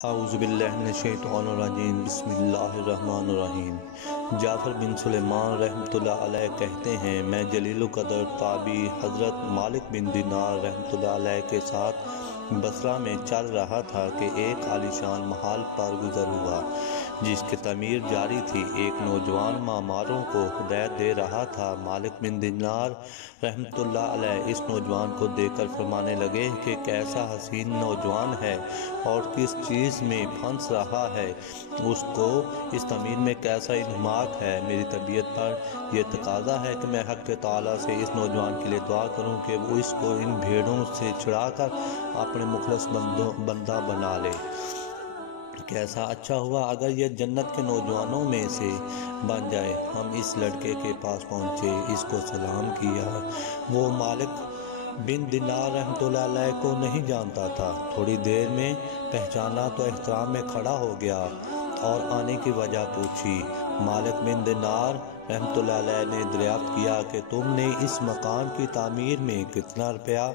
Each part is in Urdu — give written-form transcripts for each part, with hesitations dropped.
اعوذ باللہ من الشیطان الرجیم بسم اللہ الرحمن الرحیم۔ جعفر بن سلیمان رحمۃ اللہ علیہ کہتے ہیں، میں جلیل القدر تابعی حضرت مالک بن دینار رحمۃ اللہ علیہ کے ساتھ بصرہ میں چل رہا تھا کہ ایک عالیشان محل پر گزر ہوا جس کی تعمیر جاری تھی۔ ایک نوجوان معماروں کو ہدایت دے رہا تھا۔ مالک بن دینار رحمۃ اللہ علیہ اس نوجوان کو دیکھ کر فرمانے لگے کہ کیسا حسین نوجوان ہے اور کس چیز میں پھنس رہا ہے، اس کو اس تعمیر میں کیسا انہماک ہے۔ میری طبیعت پر یہ تقاضا ہے کہ میں حق تعالیٰ سے اس نوجوان کے لیے دعا کروں کہ وہ اس کو ان بھیڑوں سے چھڑا کر اپنے مخلص بندہ بنا لے۔ کیسا اچھا ہوا اگر یہ جنت کے نوجوانوں میں سے بن جائے۔ ہم اس لڑکے کے پاس پہنچے، اس کو سلام کیا۔ وہ مالک بن دینار رحمۃ اللہ علیہ کو نہیں جانتا تھا۔ تھوڑی دیر میں پہچانا تو احترام میں کھڑا ہو گیا اور آنے کی وجہ پوچھی۔ مالک بن دینار رحمۃ اللہ علیہ نے دریافت کیا کہ تم نے اس مکان کی تعمیر میں کتنا روپیہ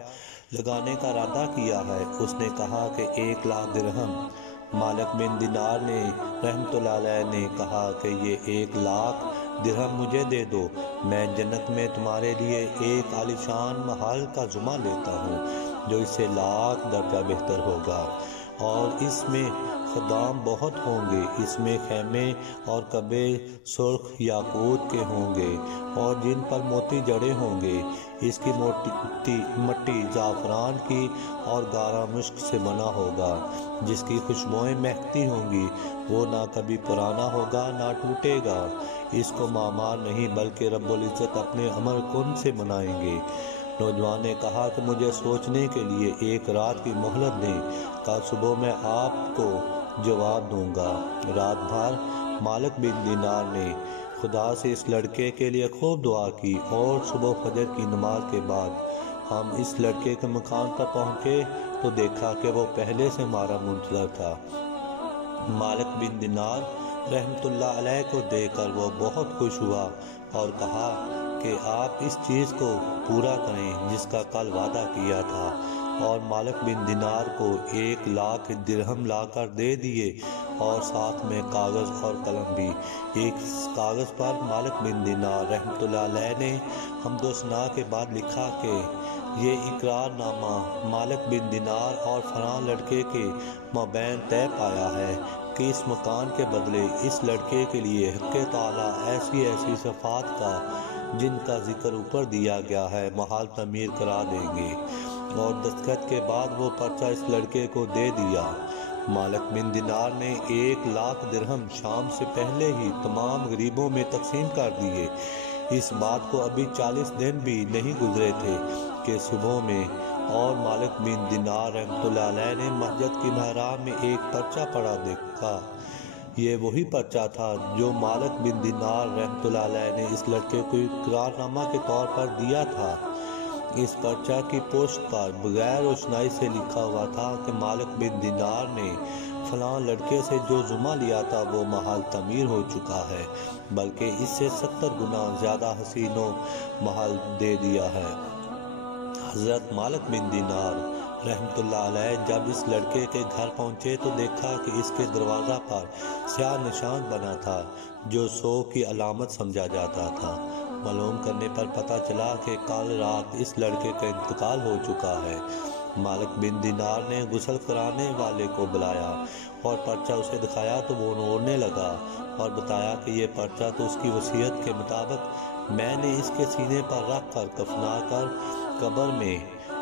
لگانے کا ارادہ کیا ہے؟ اس نے کہا کہ 1,00,000 درہم۔ مالک بن دینار نے رحمۃ اللہ علیہ نے کہا کہ یہ 1,00,000 درہم مجھے دے دو، میں جنت میں تمہارے لیے ایک عالیشان محل کا ذمہ لیتا ہوں جو اس سے 1,00,000 درجہ بہتر ہوگا، اور اس میں خدام بہت ہوں گے۔ اس میں خیمے اور کعبے سرخ یاقوت کے ہوں گے اور جن پر موتی جڑے ہوں گے۔ اس کی مٹی زعفران کی اور گارا مشک سے بنا ہوگا، جس کی خوشبوئیں مہکتی ہوں گی۔ وہ نہ کبھی پرانا ہوگا نہ ٹوٹے گا۔ اس کو معمار نہیں بلکہ رب العزت اپنے امر کن سے بنائیں گے۔ نوجوان نے کہا کہ مجھے سوچنے کے لیے 1 رات کی مہلت دیں، کل صبح میں آپ کو جواب دوں گا۔ رات بھر مالک بن دینار نے خدا سے اس لڑکے کے لیے خوب دعا کی، اور صبح فجر کی نماز کے بعد ہم اس لڑکے کے مکان پر پہنچے تو دیکھا کہ وہ پہلے سے ہمارا منتظر تھا۔ مالک بن دینار رحمۃ اللہ علیہ کو دیکھ کر وہ بہت خوش ہوا اور کہا کہ آپ اس چیز کو پورا کریں جس کا کل وعدہ کیا تھا، اور مالک بن دینار کو 1,00,000 درہم لا کر دے دیے اور ساتھ میں کاغذ اور قلم بھی۔ ایک کاغذ پر مالک بن دینار رحمۃ اللہ علیہ نے حمد و ثنا کے بعد لکھا کہ یہ اقرار نامہ مالک بن دینار اور فلاں لڑکے کے مابین طے پایا ہے کہ اس مکان کے بدلے اس لڑکے کے لیے حق تعالیٰ ایسی ایسی صفات کا جن کا ذکر اوپر دیا گیا ہے محال تعمیر کرا دیں گے، اور دستخط کے بعد وہ پرچہ اس لڑکے کو دے دیا۔ مالک بن دینار نے 1,00,000 درہم شام سے پہلے ہی تمام غریبوں میں تقسیم کر دیے۔ اس بات کو ابھی 40 دن بھی نہیں گزرے تھے کہ صبح میں اور مالک بن دینار رحمۃ اللہ علیہ نے مسجد کی محراب میں ایک پرچہ پڑا دیکھا۔ یہ وہی پرچہ تھا جو مالک بن دینار رحمۃ اللہ علیہ نے اس لڑکے کو اقرار نامہ کے طور پر دیا تھا۔ اس پرچہ کی پشت پر بغیر روشنائی سے لکھا ہوا تھا کہ مالک بن دینار نے فلاں لڑکے سے جو ذمہ لیا تھا وہ محل تعمیر ہو چکا ہے، بلکہ اس سے 70 گنا زیادہ حسین و محل دے دیا ہے۔ حضرت مالک بن دینار رحمۃ اللہ علیہ جب اس لڑکے کے گھر پہنچے تو دیکھا کہ اس کے دروازہ پر سیاہ نشان بنا تھا جو 100 کی علامت سمجھا جاتا تھا۔ معلوم کرنے پر پتہ چلا کہ کل رات اس لڑکے کا انتقال ہو چکا ہے۔ مالک بن دینار نے غسل کرانے والے کو بلایا اور پرچہ اسے دکھایا تو وہ رونے لگا اور بتایا کہ یہ پرچہ تو اس کی وصیت کے مطابق میں نے اس کے سینے پر رکھ کر کفنا کر قبر میں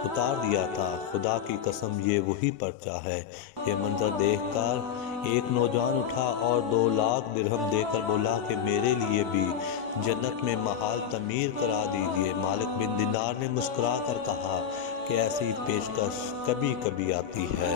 اتار دیا تھا۔ خدا کی قسم یہ وہی پرچہ ہے۔ یہ منظر دیکھ کر ایک نوجوان اٹھا اور 2,00,000 درہم دے کر بولا کہ میرے لیے بھی جنت میں محل تعمیر کرا دیجیے۔ مالک بن دینار نے مسکرا کر کہا کہ ایسی پیشکش کبھی کبھی آتی ہے۔